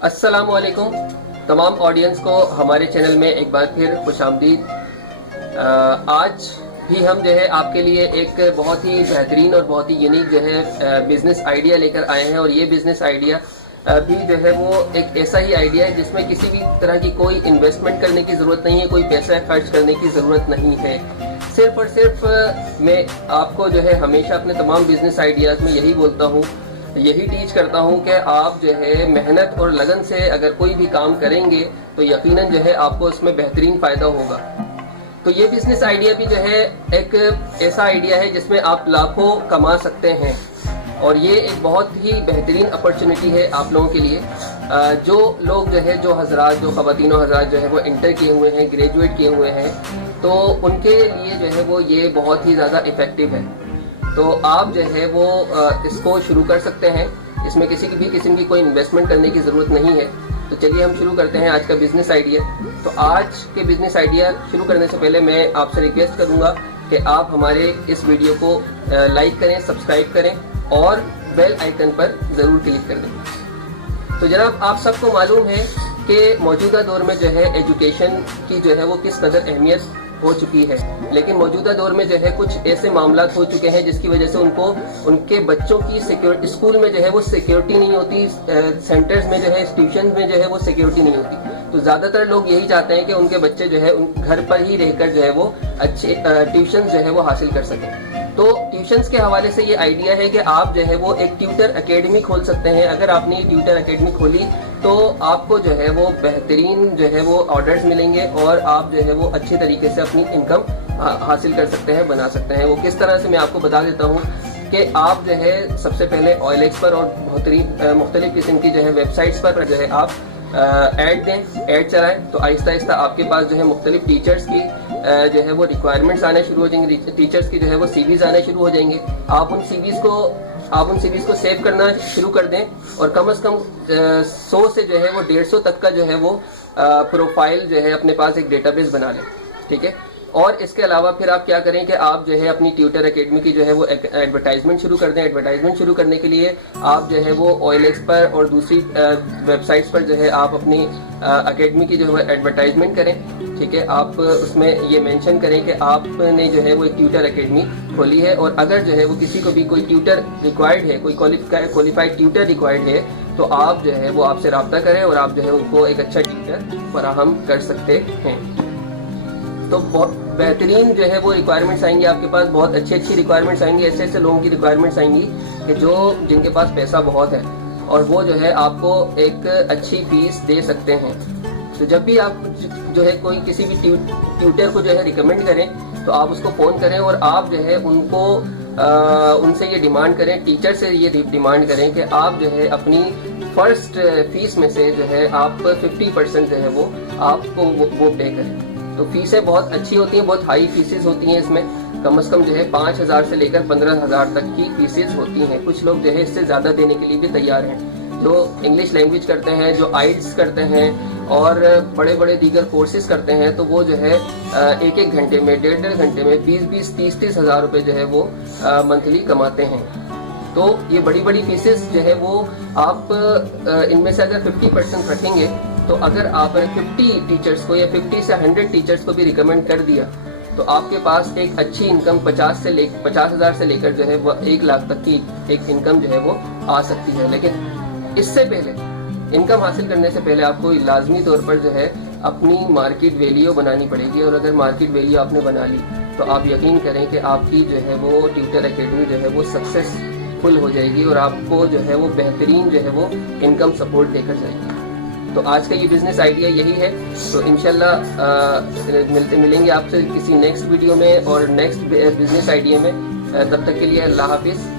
अस्सलाम वालेकुम तमाम ऑडियंस को हमारे चैनल में एक बार फिर खुश आमदीद। आज भी हम जो है आपके लिए एक बहुत ही बेहतरीन और बहुत ही यूनिक जो है बिजनेस आइडिया लेकर आए हैं। और ये बिजनेस आइडिया भी जो है वो एक ऐसा ही आइडिया है जिसमें किसी भी तरह की कोई इन्वेस्टमेंट करने की ज़रूरत नहीं है, कोई पैसा खर्च करने की ज़रूरत नहीं है। सिर्फ और सिर्फ मैं आपको जो है हमेशा अपने तमाम बिजनेस आइडियाज़ में यही बोलता हूँ, यही टीच करता हूँ कि आप जो है मेहनत और लगन से अगर कोई भी काम करेंगे तो यकीनन जो है आपको उसमें बेहतरीन फ़ायदा होगा। तो ये बिजनेस आइडिया भी जो है एक ऐसा आइडिया है जिसमें आप लाखों कमा सकते हैं और ये एक बहुत ही बेहतरीन अपॉर्चुनिटी है आप लोगों के लिए। जो लोग जो है जो हजरात जो ख़वातीन हजरात जो है वो इंटर किए हुए हैं, ग्रेजुएट किए हुए हैं, तो उनके लिए जो है वो ये बहुत ही ज़्यादा इफ़ेक्टिव है। तो आप जो है वो इसको शुरू कर सकते हैं। इसमें किसी भी किस्म की कोई इन्वेस्टमेंट करने की ज़रूरत नहीं है। तो चलिए हम शुरू करते हैं आज का बिजनेस आइडिया। तो आज के बिजनेस आइडिया शुरू करने से पहले मैं आपसे रिक्वेस्ट करूंगा कि आप हमारे इस वीडियो को लाइक करें, सब्सक्राइब करें और बेल आइकन पर ज़रूर क्लिक कर दें। तो जनाब, आप सबको मालूम है कि मौजूदा दौर में जो है एजुकेशन की जो है वो किस कदर अहमियत हो चुकी है, लेकिन मौजूदा दौर में जो है कुछ ऐसे मामला हो चुके हैं जिसकी वजह से उनको उनके बच्चों की सिक्योरिटी, स्कूल में जो है वो सिक्योरिटी नहीं होती, सेंटर्स में जो है ट्यूशन में जो है वो सिक्योरिटी नहीं होती। तो ज़्यादातर लोग यही चाहते हैं कि उनके बच्चे जो है उन घर पर ही रहकर जो है वो अच्छे ट्यूशन जो है वो हासिल कर सकें। तो ट्यूशन्स के हवाले से ये आइडिया है कि आप जो है वो एक ट्यूटर एकेडमी खोल सकते हैं। अगर आपने ये ट्यूटर एकेडमी खोली तो आपको जो है वो बेहतरीन जो है वो ऑर्डर्स मिलेंगे और आप जो है वो अच्छे तरीके से अपनी इनकम हासिल कर सकते हैं, बना सकते हैं। वो किस तरह से मैं आपको बता देता हूँ कि आप जो है सबसे पहले OLX पर और मुख्तलिफ किस्म की जो है वेबसाइट्स पर जो है आप ऐड दें, ऐड चलाएं। तो आहिस्ता आहिस्ता आपके पास जो है मुख्तलिफ टीचर्स की जो है वो रिक्वायरमेंट्स आने शुरू हो जाएंगे, टीचर्स की जो है वो CVs आने शुरू हो जाएंगे। आप उन CVs को सेव करना शुरू कर दें और कम से कम 100 से जो है वो 150 तक का जो है वो प्रोफाइल जो है अपने पास एक डेटाबेस बना लें, ठीक है। और इसके अलावा फिर आप क्या करें कि आप जो है अपनी ट्यूटर एकेडमी की जो है वो एडवर्टाइजमेंट शुरू कर दें। एडवर्टाइजमेंट शुरू करने के लिए आप जो है वो OLX पर और दूसरी वेबसाइट्स पर जो है आप अपनी एकेडमी की जो है एडवर्टाइजमेंट करें, ठीक है। आप उसमें ये मेंशन करें कि आपने जो है वो एक ट्यूटर एकेडमी खोली है और अगर जो है वो किसी को भी कोई ट्यूटर रिक्वायर्ड है, कोई क्वालिफाइड ट्यूटर रिक्वायर्ड है, तो आप जो है वो आपसे रब्ता करें और आप जो है उनको एक अच्छा ट्यूटर फराहम कर सकते हैं। तो बहुत बेहतरीन जो है वो रिक्वायरमेंट्स आएंगी आपके पास, बहुत अच्छी रिक्वायरमेंट्स आएंगी। ऐसे ऐसे लोगों की रिक्वायरमेंट्स आएंगी कि जिनके पास पैसा बहुत है और वो जो है आपको एक अच्छी फीस दे सकते हैं। तो जब भी आप जो है कोई किसी भी ट्यूटर को जो है रिकमेंड करें तो आप उसको फ़ोन करें और आप जो है उनको उनसे ये डिमांड करें, टीचर से ये डिमांड करें कि आप जो है अपनी फर्स्ट फीस में से जो है आप 50% जो है वो आपको वो पे करें। तो फीसें बहुत अच्छी होती हैं, बहुत हाई फीसेस होती हैं। इसमें कम से कम जो है 5,000 से लेकर 15,000 तक की फीसेस होती हैं। कुछ लोग जो है इससे ज़्यादा देने के लिए भी तैयार हैं, जो इंग्लिश लैंग्वेज करते हैं, जो IELTS करते हैं और बड़े बड़े दीगर कोर्सेज करते हैं। तो वो जो है एक एक घंटे में, 1.5 घंटे में 20-20, 30-30 हज़ार रुपये जो है वो मंथली कमाते हैं। तो ये बड़ी बड़ी फीसेस जो है वो आप इनमें से अगर 50% रखेंगे तो अगर आपने 50 टीचर्स को या 50 से 100 टीचर्स को भी रिकमेंड कर दिया तो आपके पास एक अच्छी इनकम 50,000 से लेकर जो है वो 1 लाख तक की एक इनकम जो है वो आ सकती है। लेकिन इससे पहले, इनकम हासिल करने से पहले आपको लाजमी तौर पर जो है अपनी मार्केट वैल्यू बनानी पड़ेगी। और अगर मार्केट वैल्यू आपने बना ली तो आप यकीन करें कि आपकी जो है वो ट्यूटर एकेडमी जो है वो सक्सेसफुल हो जाएगी और आपको जो है वो बेहतरीन जो है वो इनकम सपोर्ट देकर जाएगी। तो आज का ये बिजनेस आइडिया यही है। तो इंशाल्लाह मिलेंगे आपसे किसी नेक्स्ट वीडियो में और नेक्स्ट बिजनेस आइडिया में। तब तक के लिए अल्लाह हाफिज़।